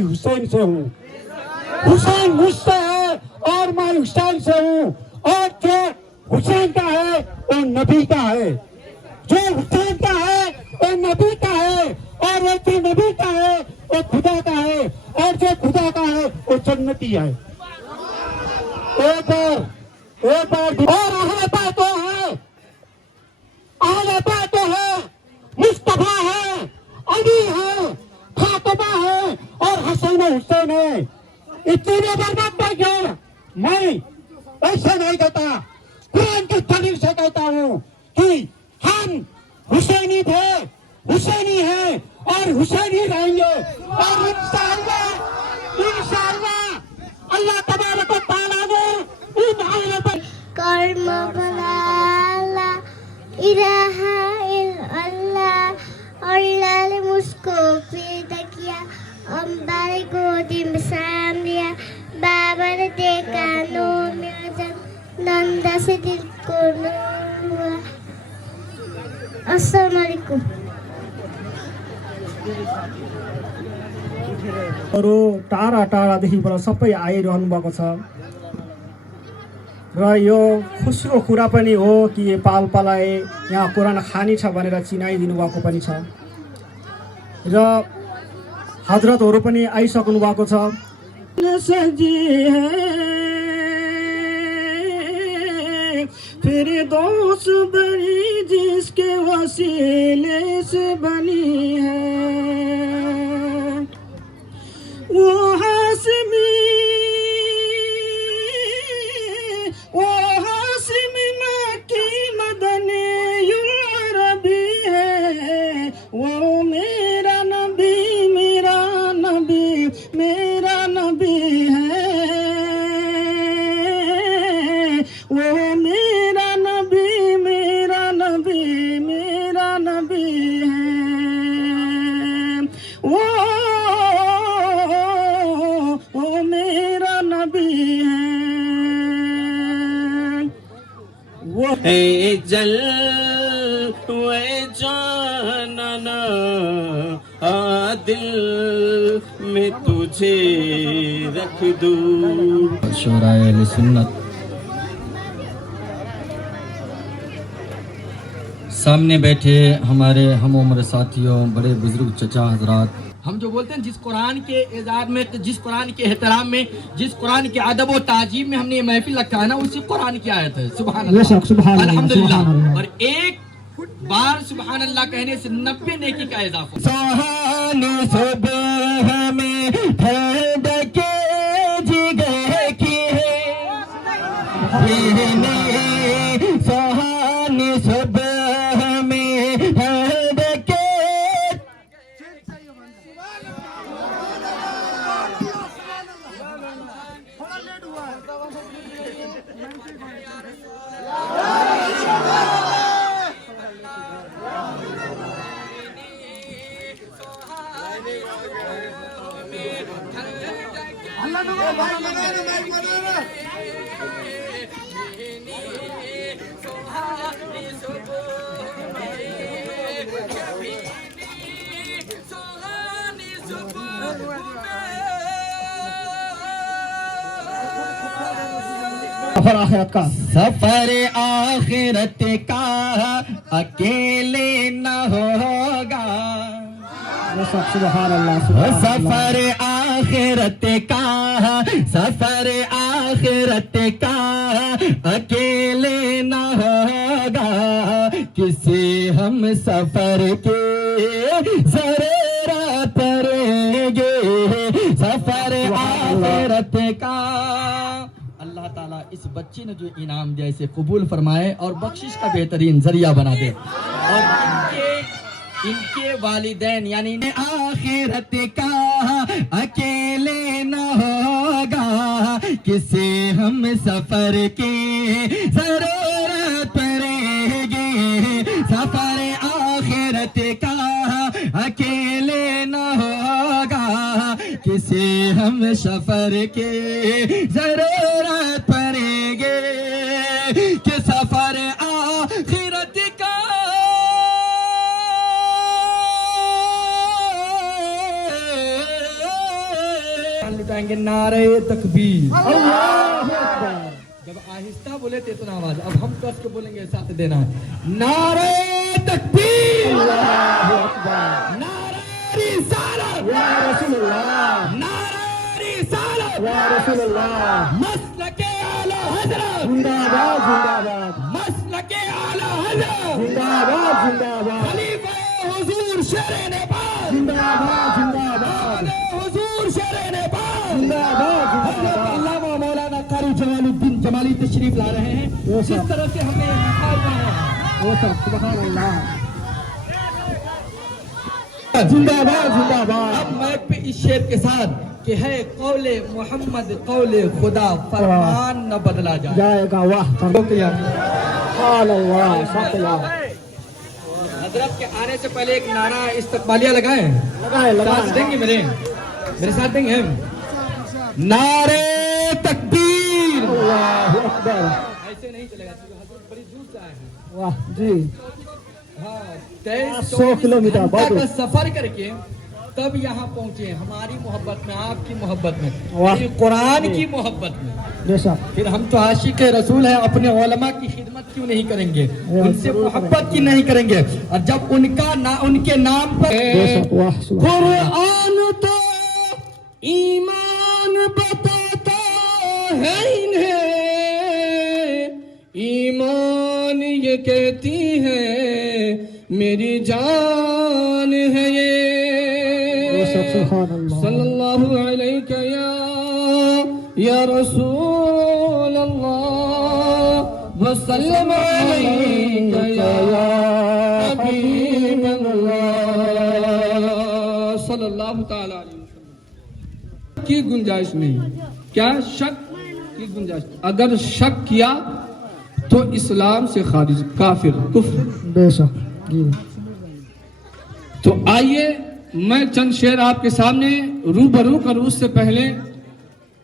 हुसैन से हूँ, हुसैन मुझसे है और मैं हुसैन से हूँ। और जो हुसैन का है वो नबी का है, जो हुसैन का है वो नबी का है, और वो जो नबी का है वो खुदा का है, और जो खुदा का है वो जन्नती है। एक बार और अहले बैत तो है, अहले बैत तो है, मुस्तफा है, अली है, फातिमा है और हसन हुसैन है। इतनी बर्बाद पर क्यों? मैं ऐसे नहीं कहता, कुरान की दलील से कहता हूँ कि हम हुसैनी थे, हुसैनी हैं और हुसैनी रहेंगे। और इंशाअल्लाह अल्लाह तबारक व तआला ने इन आयतों पर कर्म भला इलाहा इल्लल्लाह अल्लाह ने मुझको पैदा किया, अम्बारे गोदी में साम लिया, बाबा ने देखा नूर मेरा जब नंदा से दिल को नूर हुआ। अस्सलाम वालेकुम। अरू टाढा टाढादेखिबाट सबै आइरहनु भएको छ र यो खुसीको कुरा पनि हो कि पाल्पालाई यहाँ कुरान खानी छ भनेर चिनाइदिनु भएको पनि छ र हजरतहरू पनि आइसक्नु भएको छ। फिर दोस्त बनी जिसके वसीले से बनी है, वो हासिमी मक्की मदनी अरबी है, वो मेरा नबी मेरा नबी मेरा नबी है, वो मेरा नबी मेरा नबी मेरा नबी है, वो मेरा नबी है। वो जल जानना दिल में तुझे रख दूं। शोराए अहले सुन्नत, सामने बैठे हमारे हम उम्र साथियों, बड़े बुजुर्ग चचा हजरात, हम जो बोलते हैं जिस कुरान के एजाज में, जिस कुरान के एहतराम में, जिस कुरान के अदब और ताजीब में हमने ये महफिल रखा है ना, उसी कुरान की आयत है। सुभान अल्लाह, अल्हम्दुलिल्लाह। और एक बार सुभान अल्लाह कहने से 90 नेकी का इजाफा। सुहानी सुबह में ठंड के जिगर की है, सुहानी सुबह में ठंड के सफर आखिरत का, सफर आखिरत का अकेले न होगा, सुभान अल्लाह। सफर आखिरत का, सफर आखिरत का अकेले न होगा, किसी हम सफर के जरूरत पड़ेंगे, सफर आखिरत का। अल्लाह ताला इस बच्चे ने जो इनाम दिया इसे कबूल फरमाए और बख्शिश का बेहतरीन जरिया बना दे, और इनके वालिदैन यानी आखिरत का अकेले न होगा, किसी हम सफर की जरूरत पड़ेगी, सफर आखिरत का अकेले न होगा, किसी हम सफर की जरूरत पड़ेगी, कि सफर आखिरत का लुटाएंगे नारे तकबीर। अल्लाह अकबर। जब आहिस्ता बोले तो इतना आवाज, अब हम कस के बोलेंगे साथ देना है। नारे तकबीर, अल्लाह अकबर। नारे रिसालत, या रसूलुल्लाह, नारे रिसालत, या रसूलुल्लाह। मसलके आला हजरत, जिंदाबाद जिंदाबाद, मसलके आला हजरत, जिंदाबाद जिंदाबाद, खलीफा हुजूर शेर नेपाल, जिंदाबाद जिंदाबाद, हुजूर शेर नेपाल, जिंदाबाद हजरत जिंदाबाद। अल्लामा मौलाना कारी जमालुद्दीन जमाली तशरीफ ला रहे हैं। जिस तरह से हमने ये मिसाल बनाया है, वो सब सुभान अल्लाह। जिंदाबाद जिंदाबाद। अब मैं पे इस शेर के साथ कि है कौले मोहम्मद कौले खुदा, फरमान न बदला जाए। जाएगा वाह अल्लाह सल्लल्लाह। हजरत के आने से पहले एक नारा इस्तकबालिया लगाए, लगाए साथ लगाए। देंगे मेरे साथ देंगे हम। नारे तकबीर। अल्लाह अकबर। ऐसे नहीं चलेगा क्योंकि हजरत बड़ी दूर से आए हैं। वाह जी। हाँ, 23 किलोमीटर घंटा बहुत का सफर करके तब यहाँ पहुँचे, हमारी मोहब्बत में, आपकी मोहब्बत में, वाह। फिर कुरान की मोहब्बत में। जैसा फिर हम तो आशिक रसूल हैं, अपने उलमा की खिदमत क्यों नहीं करेंगे, उनसे मोहब्बत की नहीं करेंगे। और जब उनके नाम पर वाह सुभान। कुरान तो ईमान बताता है इन्हें, ईमान ये कहती है मेरी जान है ये। सुभान अल्लाह। सल्लल्लाहु अलैहि या रसूल अल्लाह वसल्लम अलैका या हबीब अल्लाह सल्लल्लाहु ताला अलैहि वसल्लम। की गुंजाइश नहीं, क्या शक की गुंजाइश? अगर शक किया तो इस्लाम से खारिज, काफिर, कुफ्र। बेशक जी। तो आइए मैं चंद शेर आपके सामने रूबरू करूं, उससे पहले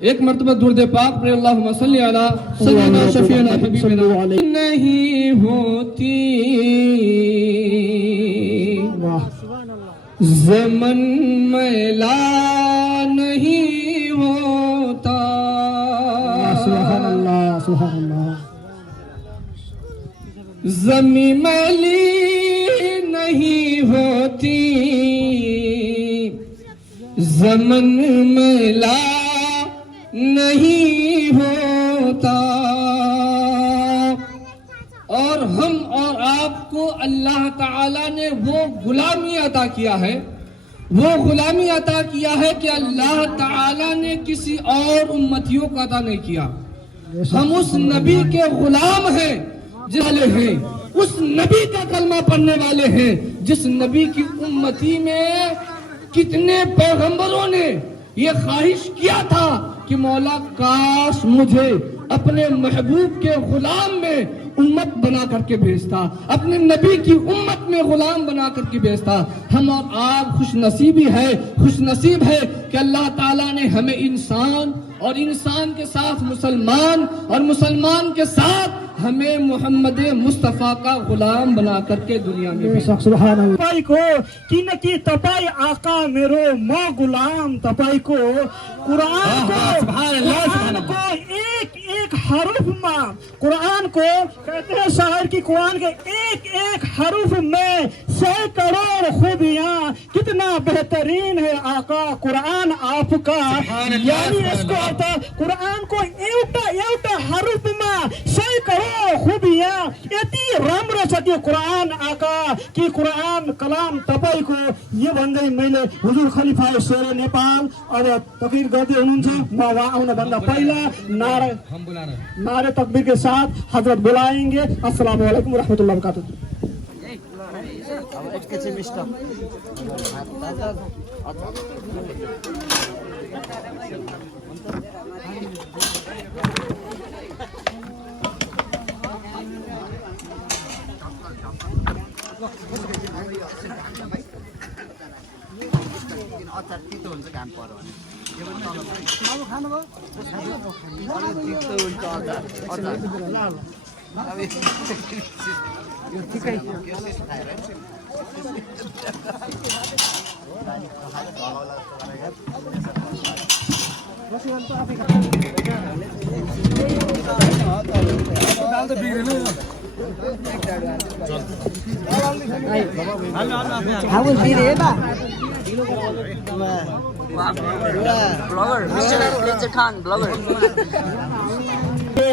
एक मर्तबा दुरूद पाक पर अल्लाहुम्मा सल्ली अला सय्यिदना शफीना हबीबना नहीं होती वाह ज़मन मैला नहीं होता, सुभान अल्लाह सुभान अल्लाह। ज़मीं मैली नहीं होती, ज़मन मैला नहीं होता। और हम और आपको अल्लाह ताला ने वो गुलामी अता किया है, वो गुलामी अता किया है कि अल्लाह ताला ने किसी और उम्मतियों को अता नहीं किया। हम उस नबी के गुलाम हैं जिसले हैं, उस नबी का कलमा पढ़ने वाले हैं जिस नबी की उम्मती में कितने पैगंबरों ने ये ख्वाहिश किया था कि मौला काश मुझे अपने महबूब के गुलाम में उम्मत बना करके भेजता, अपने नबी की उम्मत में गुलाम बना करके भेजता। हम और आप खुश नसीब है कि अल्लाह ताला ने हमें इंसान और इंसान के साथ मुसलमान और मुसलमान के साथ हमें मोहम्मद मुस्तफा का गुलाम बना करके दुनिया में भेजा। सुभान अल्लाह। तपाईँको किनकि तपाईँ आका मेरो म गुलाम तपाईँको कुरानको एक एक हरुफमा कुरानको कहते हैं शायर की कुरान के एक एक हरुफ में 100 करोड़ खूबियां, कितना बेहतरीन है आका कुरान आपका। यानी इसको अर्थ कुरान को एउटा हरुफमा 100 करोड़ खूबियां, यति राम्रो छ त्यो कुरान आका कि कुरान कलाम तपाईको। यो भन्दै मैले हुजुर खलिफा शेर नेपाल अब तकबीर गर्दै हुनुहुन्छ। म वहाँ आउन भन्दा पहिला नारे तकबीर के साथ हजरत बुलाएंगे। अस्सलाम वालेकुम रहमतुल्लाहि व बरकातहू।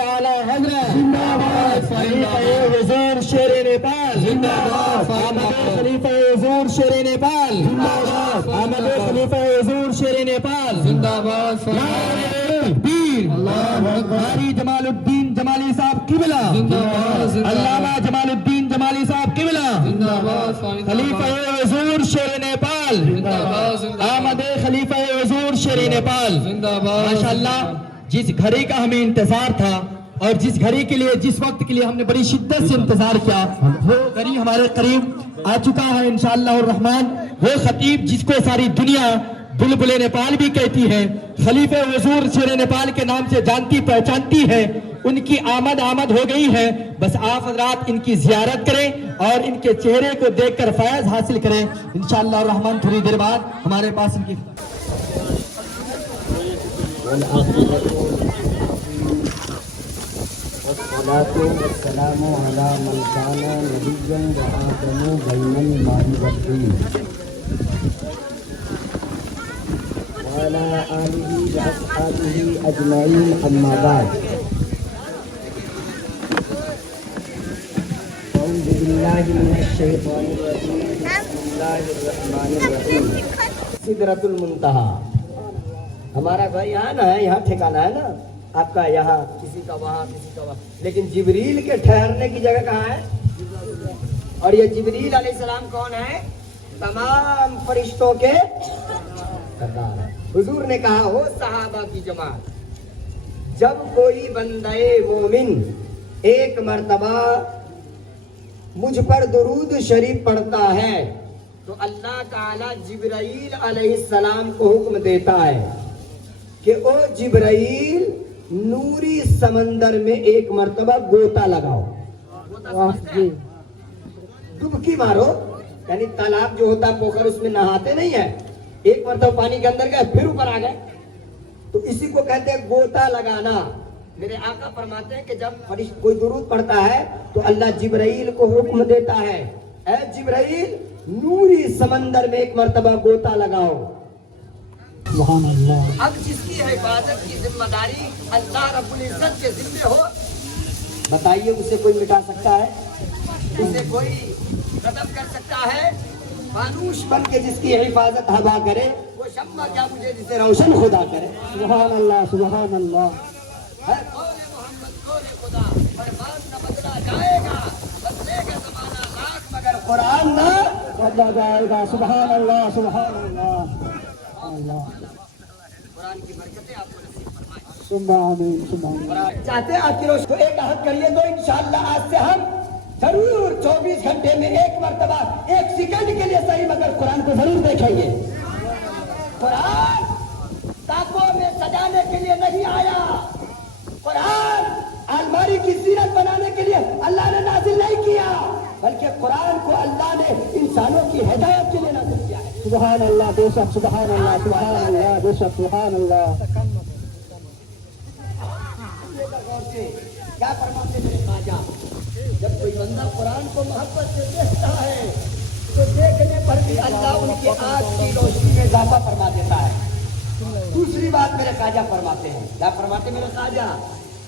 आला हजरत जिंदाबाद हुजूर शेर नेपाल जिंदाबाद खलीफा हुजूर शेर नेपाल जिंदाबाद खलीफा हुजूर शेर नेपाल जिंदाबाद कारी जमालुद्दीन जमाली साहब किबला अल्लामा जमालुद्दीन जमाली साहब किबला खलीफा हुजूर शेर नेपाल आमद खलीफा हुजूर शेर नेपाल माशाअल्लाह। जिस घड़ी का हमें इंतजार था और जिस घड़ी के लिए जिस वक्त के लिए हमने बड़ी शिद्दत से इंतजार किया वो घड़ी हमारे करीब आ चुका है इंशाअल्लाह रहमान। वो खतीब जिसको सारी दुनिया बुलबुल नेपाल भी कहती है, खलीफे हुजूर शेर नेपाल के नाम से जानती पहचानती है, उनकी आमद हो गई है। बस आप हजरात इनकी जियारत करें और इनके चेहरे को देखकर फैज हासिल करें इंशाअल्लाह रहमान। थोड़ी देर बाद हमारे पास इनकी अजमाइन अम्मा बाद सिदरतुल मुंतहा हमारा घर यहाँ ना है, यहाँ ठिकाना है ना आपका, यहाँ किसी का वहाँ किसी का वहाँ, लेकिन जिब्रील के ठहरने की जगह कहाँ है? और ये जिब्रील अलैहिस्सलाम कौन है? तमाम फरिश्तों के सरदार है। हुजूर ने कहा हो सहाबा की जमात, जब कोई बंदे मोमिन एक मर्तबा मुझ पर दुरूद शरीफ पढ़ता है तो अल्लाह ताला जिब्राइल अलैहिस्सलाम को हुक्म देता है कि ओ जिब्राइल नूरी समंदर में एक मर्तबा गोता लगाओ, डुबकी मारो, यानी तालाब जो होता है पोखर उसमें नहाते नहीं है, एक मर्तबा पानी के अंदर गए फिर ऊपर आ गए, तो इसी को कहते हैं गोता लगाना। मेरे आका फरमाते हैं कि जब फरिश्ता कोई दुरूद पढ़ता है तो अल्लाह जिब्राइल को हुक्म देता है, ऐ जिब्राइल नूरी समंदर में एक मर्तबा गोता लगाओ। अब जिसकी हिफाजत की जिम्मेदारी अल्लाह रब्बुल इज्जत के जिम्मे हो, बताइए उसे कोई मिटा सकता है? उसे कोई खत्म कर सकता है? फानूस बन के जिसकी हिफाजत हवा करे वो शम्मा क्या मुझे जिसे रोशन खुदा करे। सुभान अल्लाह सुभान अल्लाह। है कौन मोहम्मद कौन खुदा, फरमान न बदला जाएगा, बदलेगा ज़माना लाख मगर कुरान न बदला जाएगा। सुभान अल्लाह सुभान अल्लाह। कुरान की बरकतें आपको नसीब फरमाए। चाहते आखिर उसको एक अहद करिए तो इंशाअल्लाह आज से हम जरूर 24 घंटे में एक मर्तबा एक सेकंड के लिए सही मगर कुरान को जरूर देखेंगे। कुरान ताकों में सजाने के लिए नहीं आया, कुरान अलमारी की सीरत बनाने के लिए अल्लाह ने नाजिल नहीं किया, बल्कि कुरान को अल्लाह ने इंसानों की हिदायत के लिए नाजिल किया है। सुभान अल्लाह बेशक सुभान अल्लाह सुभान अल्लाह बेशक सुभान अल्लाह। क्या फरमाते मेरे ख्वाजा, जब कोई बंदा कुरान को मोहब्बत से देखता है तो देखने पर भी अल्लाह उनकी आँख की रोशनी में इजाफा फरमा देता है। दूसरी बात मेरे ख्वाजा फरमाते हैं, क्या फरमाते मेरे ख्वाजा?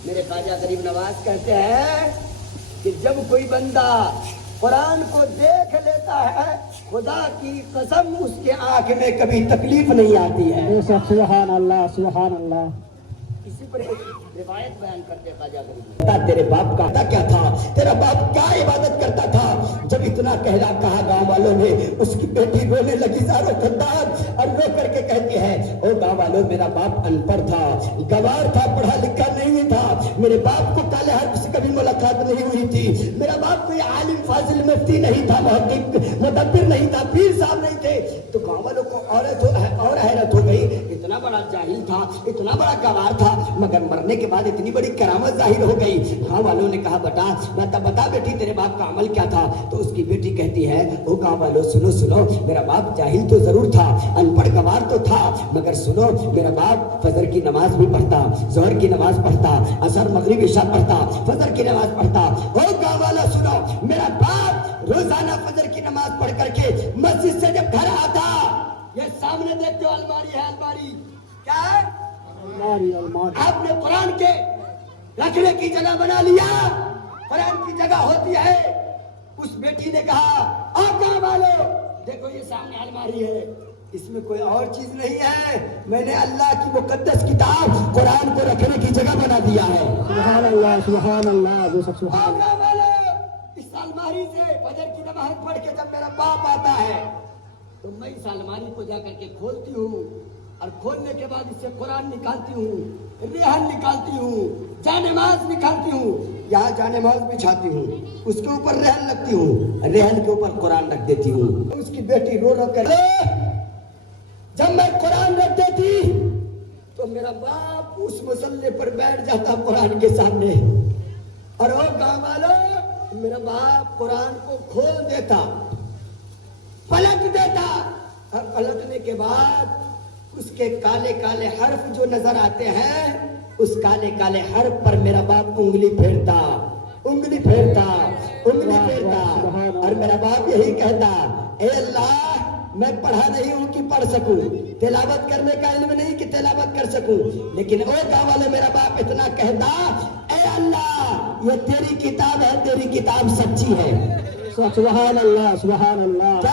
मेरे ख्वाजा गरीब नवाज कहते हैं कि जब कोई बंदा कुरान को देख लेता है खुदा की कसम उसके आंख में कभी तकलीफ नहीं आती है। सुभान अल्लाह सुभान अल्लाह। किसी पर रिवायत बयान करते ख्वाजा गरीब, तेरे बाप का क्या था, तेरा बाप क्या इबादत करता था? जब इतना कहना कहा गांव वालों ने, उसकी बेटी रोने लगी सारो खद्दार और रो करके कहती है ओ गांव वालों मेरा बाप अनपढ़ था, गवार था, पढ़ा लिखा नहीं था, मेरे बाप को काले हाथ से कभी मुलाकात नहीं हुई थी, मेरा बाप कोई आलिम फाजिल मुफ्ती नहीं था, मुदब्बिर नहीं था, पीर साहब नहीं थे। तो गांव वालों को और हैरत हो गई, इतना इतना बड़ा जाहिल था, इतना बड़ा गवार था, मगर मरने के बाद इतनी बड़ी करामत जाहिर हो गई। गाँव वालों ने कहा बेटा बता बेटी तेरे बाप का अमल क्या था। तो उसकी बेटी कहती है ओ गाँव वालों सुनो सुनो, मेरा बाप जाहिल तो जरूर था, अनपढ़ गवार तो था, मगर सुनो मेरा बाप फजर की नमाज भी पढ़ता, जोहर की नमाज पढ़ता, असर मगरिब इशा पढ़ता, फजर की नमाज पढ़ता। ओ गाँव वालों सुनो, मेरा बाप रोजाना फजर की नमाज पढ़ करके मस्जिद से जब घर आता, ये सामने देखते हो अलमारी है, अलमारी क्या है? आपने कुरान के रखने की जगह बना लिया, कुरान की जगह होती है। उस बेटी ने कहा गाँव वालों देखो ये सामने अलमारी है, इसमें कोई और चीज नहीं है, मैंने अल्लाह की मुकद्दस किताब कुरान को रखने की जगह बना दिया है। सुभान अल्लाह, सुभान अल्लाह, बेशक सुभान अल्लाह। गाँव वालों इस अलमारी से फजर की नमाज पढ़ के जब मेरा बाप आता है तो मैं इस अलमारी को जाकर के खोलती हूँ, और खोलने के बाद इससे कुरान निकालती हूँ, रेहन निकालती हूँ, जानमाज निकालती हूँ, यहाँ जानमाज बिछाती हूँ, उसके ऊपर रेहन लगती हूँ, रेहन के ऊपर कुरान रख देती हूँ। उसकी बेटी रो रो कर जब मैं कुरान रख देती तो मेरा बाप उस मुसल्ले पर बैठ जाता कुरान के सामने, और वो गाँव वालों मेरा बाप कुरान को खोल देता, पलट देता, और पलटने के बाद उसके काले काले हर्फ जो नजर आते हैं, उस काले काले हर्फ पर मेरा बाप उंगली फेरता, उंगली फेरता, उंगली फेरता, और मेरा बाप यही कहता ए अल्लाह मैं पढ़ा नहीं हूं कि पढ़ सकूं, तिलावत करने का इल्म नहीं कि तिलावत कर सकूं, लेकिन ओ गाँव वाले मेरा बाप इतना कहता ए अल्लाह ये तेरी किताब है, तेरी किताब सच्ची है। सुभान अल्लाह, सुभान अल्लाह। क्या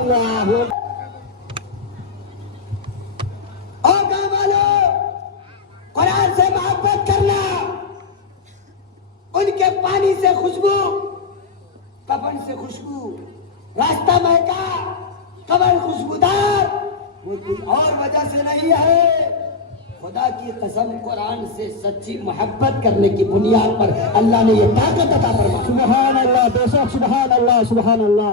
अल्लाह गाँव वालों कुरान से मोहब्बत करना, उनके पानी से खुशबू, कफन से खुशबू, रास्ता महका, कबर खुशबूदार, वो कोई और वजह से नहीं है। खुदा की कसम कुरान से सच्ची मोहब्बत करने की बुनियाद पर अल्लाह ने ये ताकत अता फरमाई। सुभान अल्लाह, बेशक सुभान अल्लाह, सुभान अल्लाह।